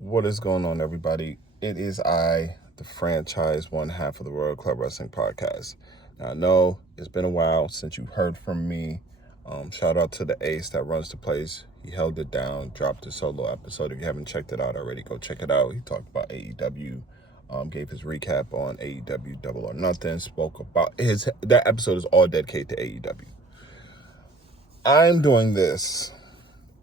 What is going on, everybody? It is I, the franchise one half of the Royal Club Wrestling Podcast. Now, I know it's been a while since you heard from me. Shout out to the ace that runs the place. He held it down, dropped a solo episode. If you haven't checked it out already, go check it out. He talked about AEW, gave his recap on AEW Double or Nothing, spoke about that episode is all dedicated to AEW. I'm doing this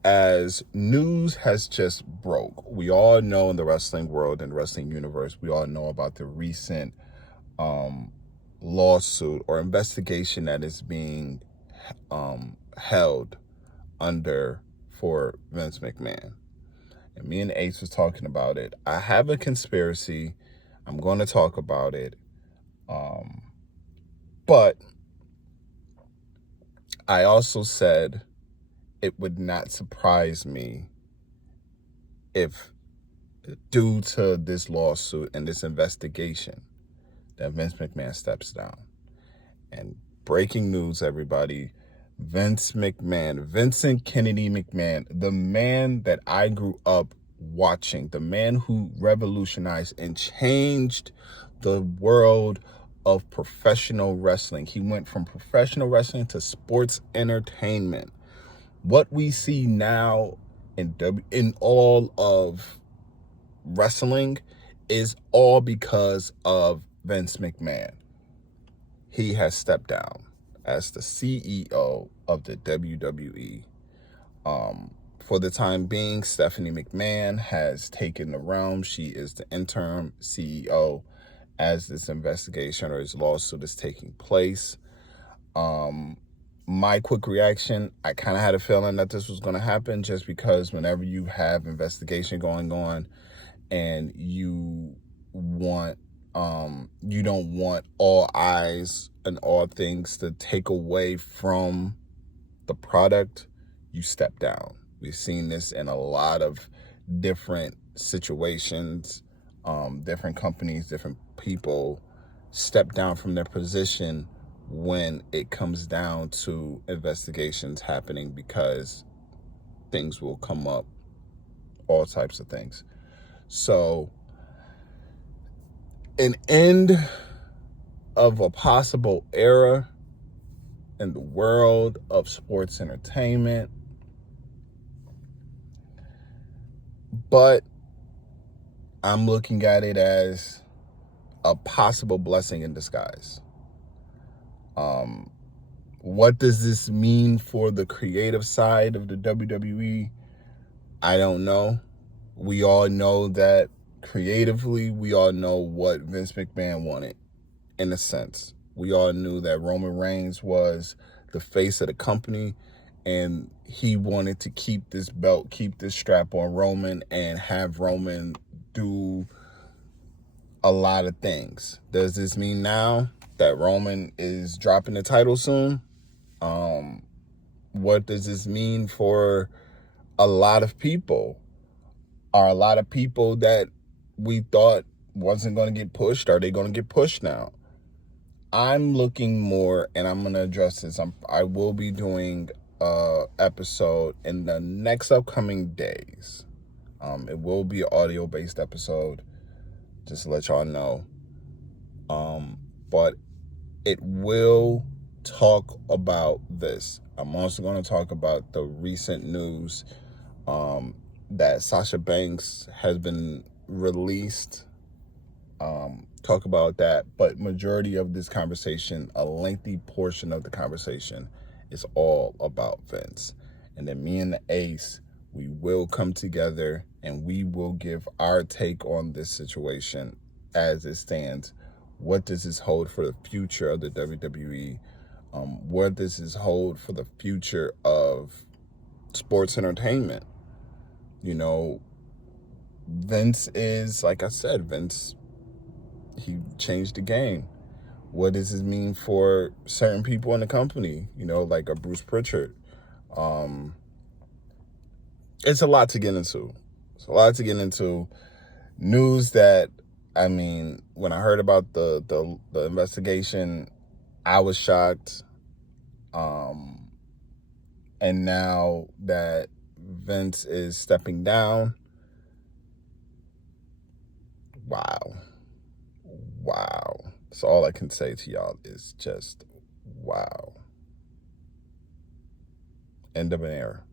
as news has just broke. We all know in the wrestling world and wrestling universe, we all know about the recent lawsuit or investigation that is being held under for Vince McMahon. And me and Ace was talking about it. I have a conspiracy. I'm going to talk about it. But I also said it would not surprise me if, due to this lawsuit and this investigation, that Vince McMahon steps down. And breaking news, everybody, Vince McMahon, Vincent Kennedy McMahon, the man that I grew up watching, the man who revolutionized and changed the world of professional wrestling. He went from professional wrestling to sports entertainment. What we see now in all of wrestling is all because of Vince McMahon. He has stepped down as the CEO of the WWE. For the time being, Stephanie McMahon has taken the realm. She is the interim CEO as this investigation or this lawsuit is taking place. My quick reaction, I kind of had a feeling that this was going to happen, just because whenever you have investigation going on and you don't want all eyes and all things to take away from the product, you step down. We've seen this in a lot of different situations, different companies, different people step down from their position when it comes down to investigations happening, because things will come up, all types of things. So, an end of a possible era in the world of sports entertainment, but I'm looking at it as a possible blessing in disguise. What does this mean for the creative side of the WWE? I don't know. We all know that creatively, we all know what Vince McMahon wanted, in a sense. We all knew that Roman Reigns was the face of the company, and he wanted to keep this belt, keep this strap on Roman, and have Roman do a lot of things. Does this mean now that Roman is dropping the title soon? What does this mean for a lot of people? Are a lot of people that we thought wasn't going to get pushed, are they going to get pushed now? I'm looking more, and I'm going to address this. I will be doing an episode in the next upcoming days. It will be an audio-based episode, just to let y'all know. But it will talk about this. I'm also going to talk about the recent news that Sasha Banks has been released. Talk about that, but majority of this conversation, a lengthy portion of the conversation, is all about Vince. And then me and the ace, we will come together and we will give our take on this situation as it stands. What does this hold for the future of the WWE? What does this hold for the future of sports entertainment? You know, Vince is, like I said, Vince, he changed the game. What does this mean for certain people in the company? You know, like a Bruce Pritchard. It's a lot to get into. It's a lot to get into. News that, I mean, when I heard about the investigation, I was shocked. And now that Vince is stepping down, wow. Wow. So all I can say to y'all is just wow. End of an era.